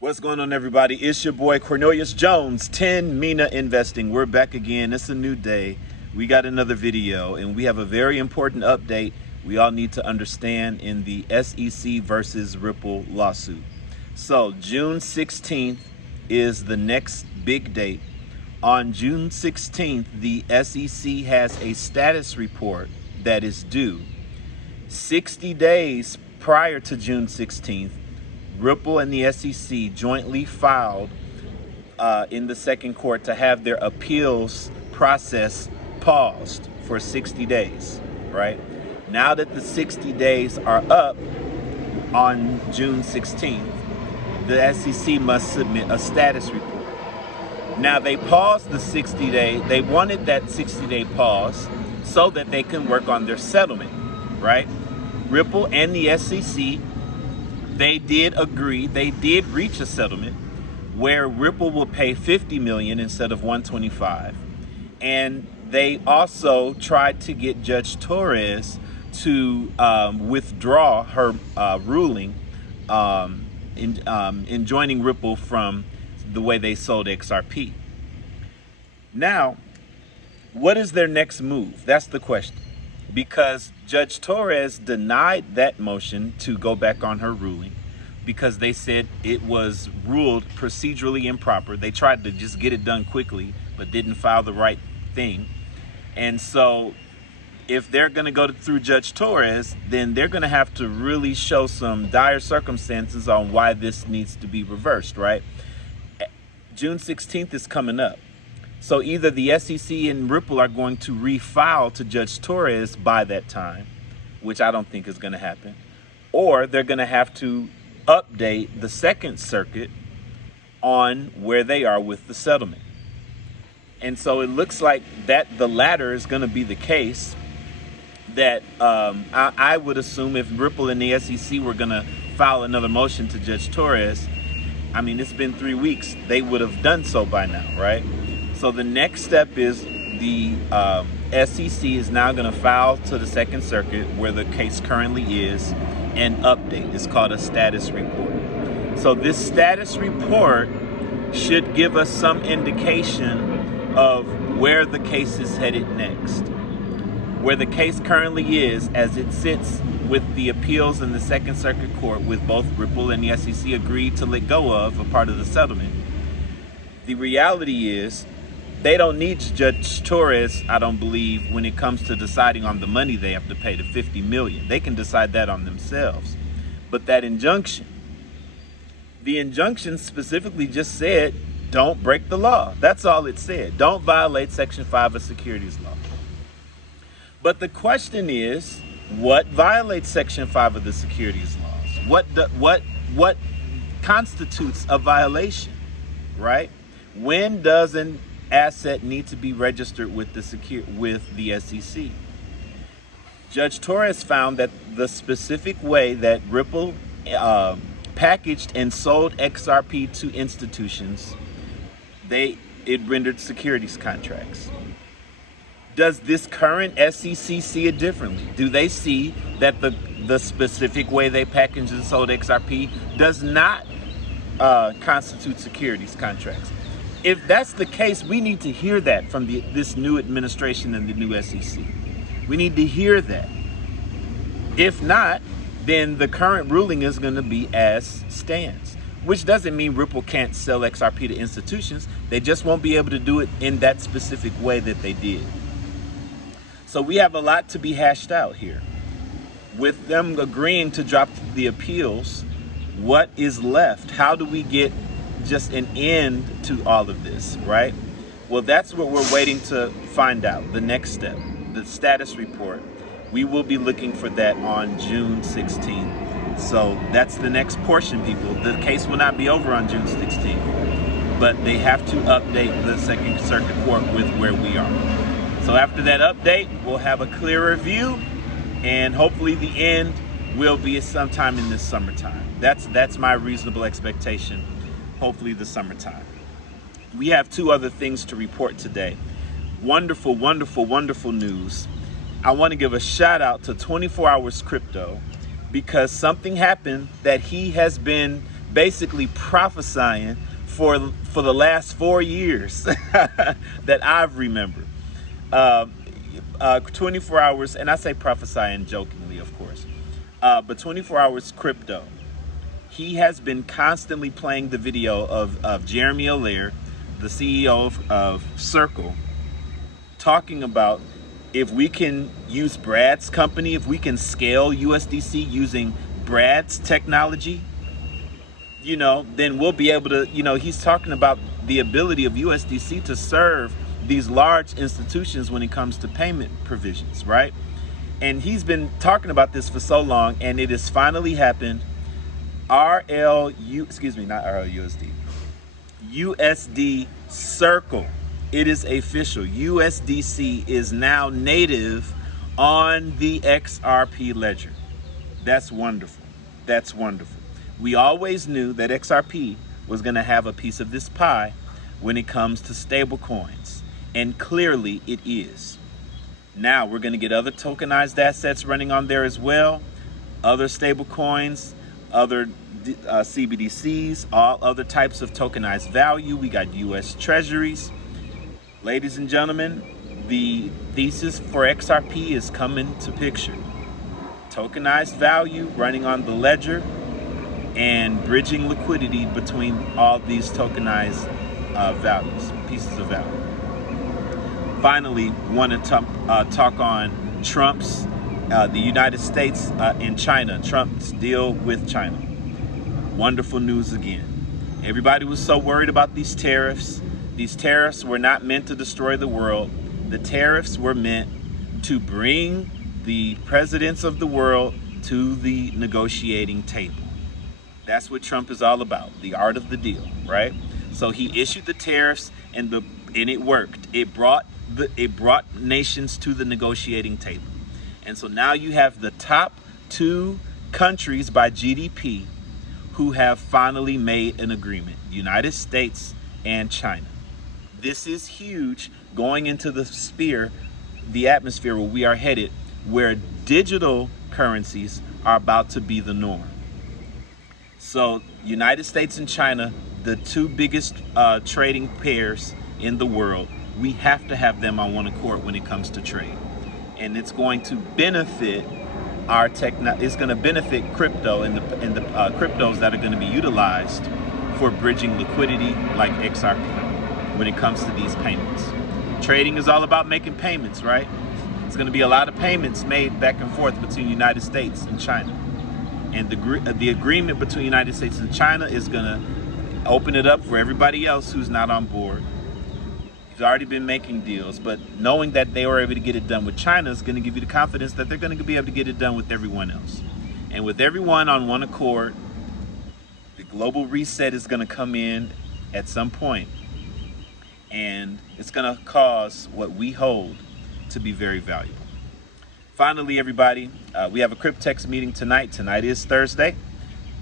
What's going on, everybody? It's your boy Cornelius Jones, 10 Mina Investing. We're back again. It's a new day. We got another video, and we have a very important update we all need to understand in the SEC versus Ripple lawsuit. So June 16th is the next big date. On June 16th, the SEC has a status report that is due. 60 days prior to June 16th, Ripple and the SEC jointly filed in the second court to have their appeals process paused for 60 days, right? Now that the 60 days are up on June 16th, the SEC must submit a status report. Now they paused the 60-day, they wanted that 60-day pause so that they can work on their settlement, right? Ripple and the SEC, they did agree, they did reach a settlement where Ripple will pay $50 million instead of $125. And they also tried to get Judge Torres to withdraw her ruling in joining Ripple from the way they sold XRP. Now, what is their next move? That's the question. Because Judge Torres denied that motion to go back on her ruling because they said it was ruled procedurally improper. They tried to just get it done quickly, but didn't file the right thing. And so if they're going to go through Judge Torres, then they're going to have to really show some dire circumstances on why this needs to be reversed, right? June 16th is coming up. So either the SEC and Ripple are going to refile to Judge Torres by that time, which I don't think is going to happen, or they're going to have to update the Second Circuit on where they are with the settlement. And so it looks like that the latter is going to be the case, that I would assume if Ripple and the SEC were going to file another motion to Judge Torres, I mean, it's been 3 weeks, they would have done so by now, right? So the next step is the SEC is now going to file to the Second Circuit, where the case currently is, and update. It's called a status report. So this status report should give us some indication of where the case is headed next. Where the case currently is, as it sits with the appeals in the Second Circuit Court, with both Ripple and the SEC agreed to let go of a part of the settlement. The reality is, they don't need Judge Torres, I don't believe, when it comes to deciding on the money they have to pay, the $50 million. They can decide that on themselves. But that injunction, the injunction specifically just said, don't break the law. That's all it said. Don't violate Section 5 of securities law. But the question is, what violates Section 5 of the securities laws? What constitutes a violation, right? When does an asset need to be registered with the SEC? Judge Torres found that the specific way that Ripple packaged and sold XRP to institutions, it rendered securities contracts. Does this current SEC see it differently? Do they see that the specific way they packaged and sold XRP does not constitute securities contracts? If that's the case, we need to hear that from this new administration and the new SEC. We need to hear that. If not, then the current ruling is going to be as stands, which doesn't mean Ripple can't sell XRP to institutions. They just won't be able to do it in that specific way that they did. So we have a lot to be hashed out here. With them agreeing to drop the appeals, what is left? How do we get just an end to all of this, right? Well, that's what we're waiting to find out. The next step, the status report. We will be looking for that on June 16th. So that's the next portion, people. The case will not be over on June 16th, but they have to update the Second Circuit Court with where we are. So after that update, we'll have a clearer view, and hopefully the end will be sometime in this summertime. That's my reasonable expectation. Hopefully the summertime. We have two other things to report today. Wonderful, wonderful, wonderful news. I want to give a shout out to 24 Hours Crypto, because something happened that he has been basically prophesying for the last 4 years that I've remembered. 24 hours, and I say prophesying jokingly, of course, but 24 hours crypto. He has been constantly playing the video of Jeremy Allaire, the CEO of Circle, talking about if we can use Brad's company, if we can scale USDC using Brad's technology, then we'll be able to, he's talking about the ability of USDC to serve these large institutions when it comes to payment provisions, right? And he's been talking about this for so long, and it has finally happened. USD Circle. It is official. USDC is now native on the XRP ledger. That's wonderful. That's wonderful. We always knew that XRP was going to have a piece of this pie when it comes to stable coins, and clearly it is. Now we're going to get other tokenized assets running on there as well, other stable coins, other CBDCs, all other types of tokenized value. We got US treasuries. Ladies and gentlemen, the thesis for XRP is coming to picture. Tokenized value running on the ledger and bridging liquidity between all these tokenized values, pieces of value. Finally, want to talk on Trump's, the United States and China, Trump's deal with China. Wonderful news again. Everybody was so worried about these tariffs. These tariffs were not meant to destroy the world. The tariffs were meant to bring the presidents of the world to the negotiating table. That's what Trump is all about, the art of the deal, right? So he issued the tariffs, and it worked. It brought nations to the negotiating table. And so now you have the top 2 countries by GDP who have finally made an agreement, United States and China. This is huge going into the atmosphere where we are headed, where digital currencies are about to be the norm. So United States and China, the 2 biggest trading pairs in the world, we have to have them on one accord when it comes to trade. And it's going to benefit it's going to benefit crypto and the cryptos that are going to be utilized for bridging liquidity like XRP when it comes to these payments. Trading is all about making payments, right? It's going to be a lot of payments made back and forth between the United States and China. And the agreement between the United States and China is going to open it up for everybody else who's not on board. He's already been making deals, but knowing that they were able to get it done with China is going to give you the confidence that they're going to be able to get it done with everyone else. And with everyone on one accord, the global reset is going to come in at some point, and it's going to cause what we hold to be very valuable. Finally, everybody, we have a Cryptex meeting tonight. Tonight is Thursday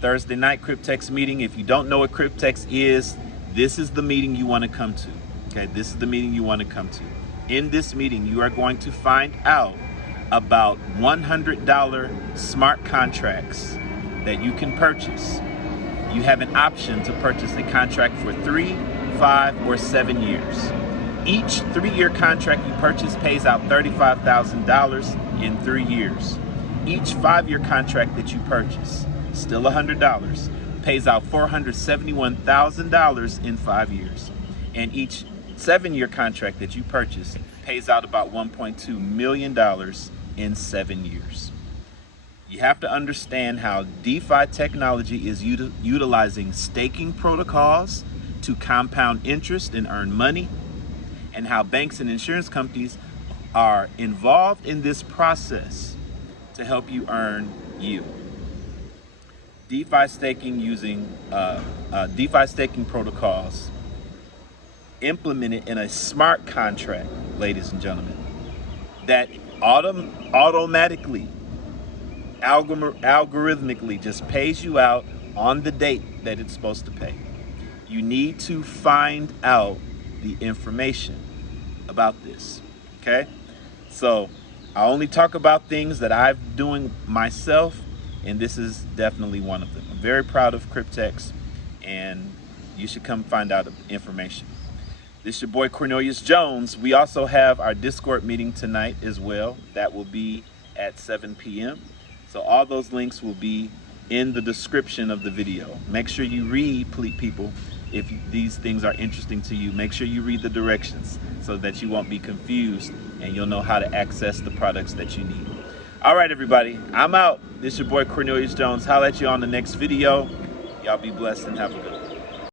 night Cryptex meeting. If you don't know what Cryptex is, this is the meeting you want to come to. Okay, this is the meeting you want to come to. In this meeting, you are going to find out about $100 smart contracts that you can purchase. You have an option to purchase a contract for 3, 5, or 7 years. Each 3-year contract you purchase pays out $35,000 in 3 years. Each 5-year contract that you purchase, still $100, pays out $471,000 in 5 years. And each 7-year contract that you purchase pays out about $1.2 million in 7 years. You have to understand how DeFi technology is utilizing staking protocols to compound interest and earn money, and how banks and insurance companies are involved in this process to help you earn yield. DeFi staking using DeFi staking protocols implemented in a smart contract, ladies and gentlemen, that automatically, algorithmically just pays you out on the date that it's supposed to pay. You need to find out the information about this, okay? So I only talk about things that I'm doing myself, and this is definitely one of them. I'm very proud of Cryptex. and you should come find out information. This is your boy Cornelius Jones. We also have our Discord meeting tonight as well. That will be at 7 p.m. So all those links will be in the description of the video. Make sure you read, people, if these things are interesting to you. Make sure you read the directions so that you won't be confused and you'll know how to access the products that you need. All right, everybody, I'm out. This is your boy Cornelius Jones. Holla at you on the next video. Y'all be blessed and have a good one.